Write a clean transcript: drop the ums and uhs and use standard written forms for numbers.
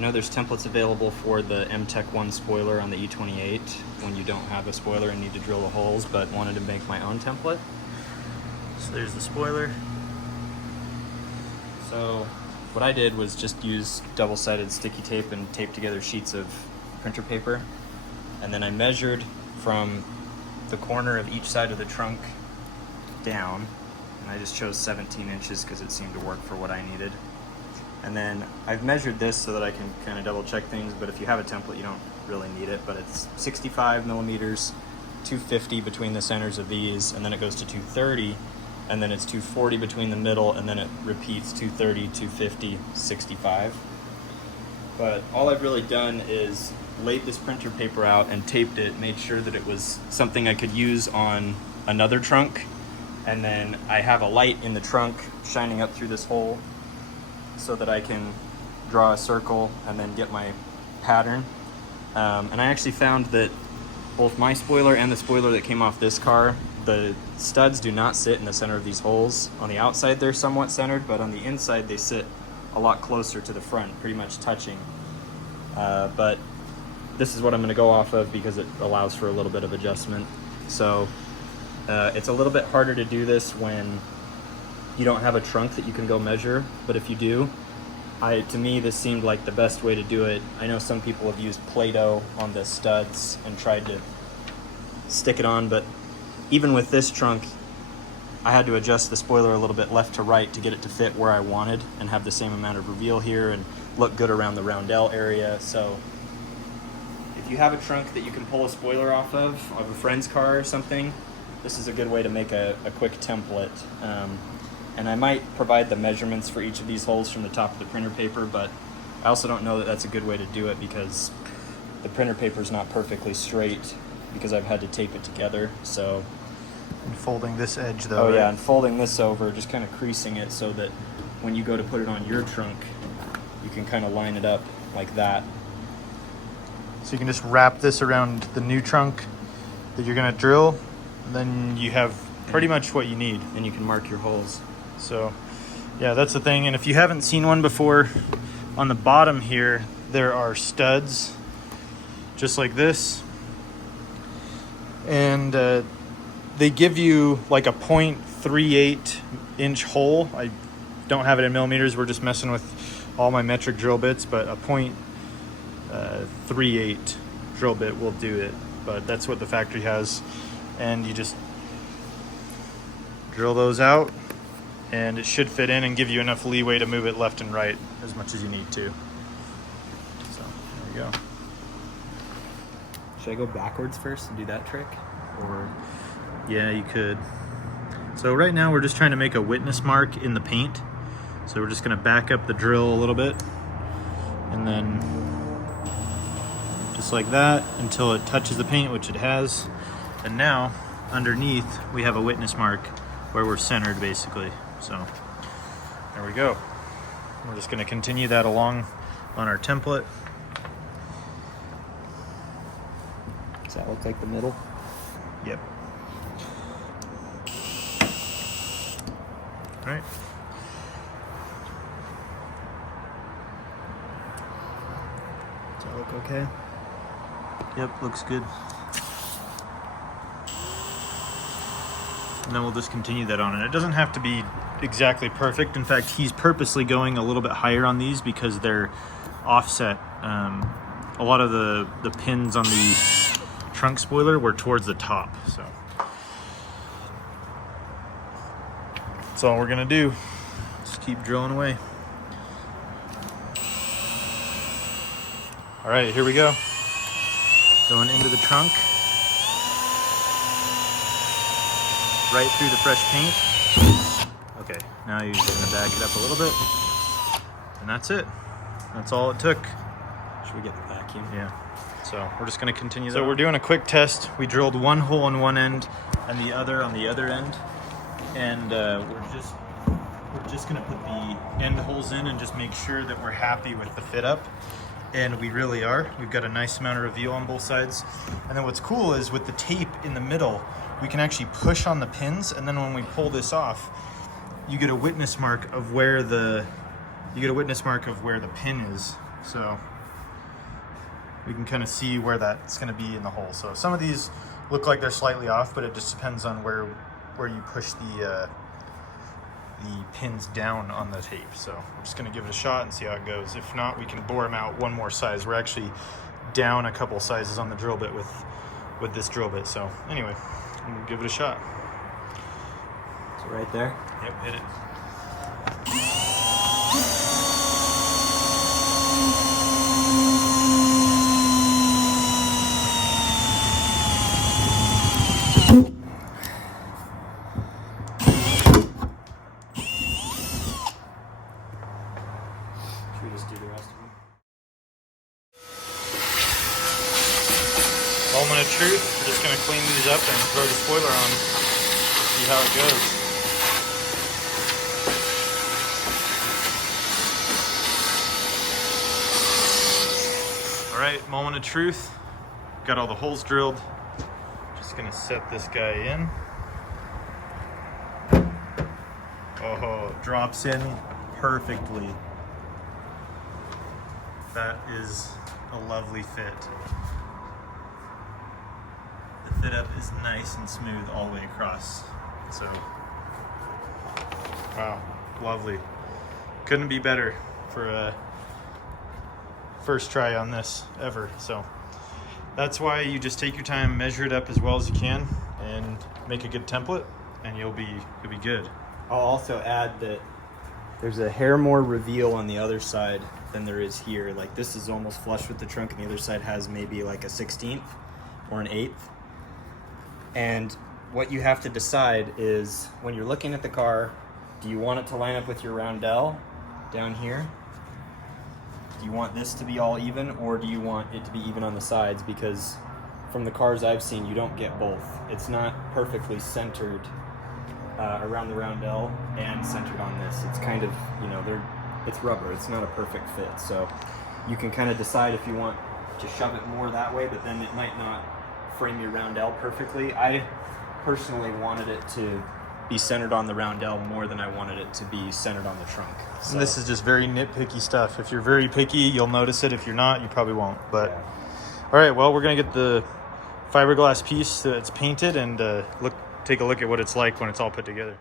I know there's templates available for the MTech spoiler on the E28 when you don't have a spoiler and need to drill the holes, but wanted to make my own template. So there's the spoiler. So what I did was just use double-sided sticky tape and tape together sheets of printer paper. And then I measured from the corner of each side of the trunk down, and I just chose 17 inches because it seemed to work for what I needed. And then I've measured this so that I can kind of double check things, but if you have a template you don't really need it, but it's 65 millimeters, 250 between the centers of these, and then it goes to 230, and then it's 240 between the middle, and then it repeats 230, 250, 65. But all I've really done is laid this printer paper out and taped it, made sure that it was something I could use on another trunk, and then I have a light in the trunk shining up through this hole so that I can draw a circle and then get my pattern. And I actually found that both my spoiler and the spoiler that came off this car, the studs do not sit in the center of these holes. On the outside they're somewhat centered, but on the inside they sit a lot closer to the front, pretty much touching. But this is what I'm gonna go off of because it allows for a little bit of adjustment. So it's a little bit harder to do this when you don't have a trunk that you can go measure, but if you do, to me this seemed like the best way to do it. I know some people have used Play-Doh on the studs and tried to stick it on, but even with this trunk, I had to adjust the spoiler a little bit left to right to get it to fit where I wanted and have the same amount of reveal here and look good around the roundel area. So if you have a trunk that you can pull a spoiler off of a friend's car or something, this is a good way to make a quick template. And I might provide the measurements for each of these holes from the top of the printer paper, but I also don't know that that's a good way to do it because the printer paper is not perfectly straight because I've had to tape it together. So, and folding this edge though. Oh yeah, and folding this over, just kind of creasing it so that when you go to put it on your trunk, you can kind of line it up like that. So you can just wrap this around the new trunk that you're gonna drill, and then you have pretty much what you need. And you can mark your holes. So yeah, that's the thing. And if you haven't seen one before, on the bottom here there are studs just like this, and they give you like a 0.38 inch hole. I don't have it in millimeters, we're just messing with all my metric drill bits, but a 0.38 drill bit will do it, but that's what the factory has. And you just drill those out and it should fit in and give you enough leeway to move it left and right as much as you need to. So there you go. Should I go backwards first and do that trick? Or yeah, you could. So right now we're just trying to make a witness mark in the paint. So we're just gonna back up the drill a little bit and then just like that until it touches the paint, which it has. And now underneath we have a witness mark where we're centered basically. So there we go. We're just gonna continue that along on our template. Does that look like the middle? Yep. All right. Does that look okay? Yep, looks good. And then we'll just continue that on. And it doesn't have to be exactly perfect. In fact, he's purposely going a little bit higher on these because they're offset. A lot of the pins on the trunk spoiler were towards the top. So that's all we're gonna do. Just keep drilling away. All right, here we go. Going into the trunk. Right through the fresh paint. Okay, now you're just gonna back it up a little bit. And that's it. That's all it took. Should we get the vacuum? Yeah. So we're just gonna continue that. So we're doing a quick test. We drilled one hole on one end and the other on the other end. And we're just gonna put the end holes in and just make sure that we're happy with the fit up. And we really are. We've got a nice amount of reveal on both sides. And then what's cool is with the tape in the middle, we can actually push on the pins, and then when we pull this off, you get a witness mark of where the pin is So we can kind of see where that's going to be in the hole. So some of these look like they're slightly off, but it just depends on where you push the pins down on the tape. So we're just going to give it a shot and see how it goes. If not, we can bore them out one more size. We're actually down a couple sizes on the drill bit with this drill bit. So anyway, we'll give it a shot. So right there. Yep, hit it. Should we just do the rest of them? Moment of truth. We're just going to clean these up and throw the spoiler on. See how it goes. Alright, moment of truth. Got all the holes drilled. Just going to set this guy in. Oh, drops in perfectly. That is a lovely fit. The fit up is nice and smooth all the way across. So, wow, lovely. Couldn't be better for a first try on this ever. So that's why you just take your time, measure it up as well as you can, and make a good template, and you'll be good. I'll also add that there's a hair more reveal on the other side than there is here. Like this is almost flush with the trunk, and the other side has maybe like a 16th or an 8th. And what you have to decide is when you're looking at the car, do you want it to line up with your roundel down here? Do you want this to be all even, or do you want it to be even on the sides? Because from the cars I've seen, you don't get both. It's not perfectly centered around the roundel and centered on this. It's kind of, it's rubber. It's not a perfect fit. So you can kind of decide if you want to shove it more that way, but then it might not frame your roundel perfectly. I personally wanted it to be centered on the roundel more than I wanted it to be centered on the trunk. So. And this is just very nitpicky stuff. If you're very picky, you'll notice it. If you're not, you probably won't. But yeah. All right, well, we're gonna get the fiberglass piece that's painted and take a look at what it's like when it's all put together.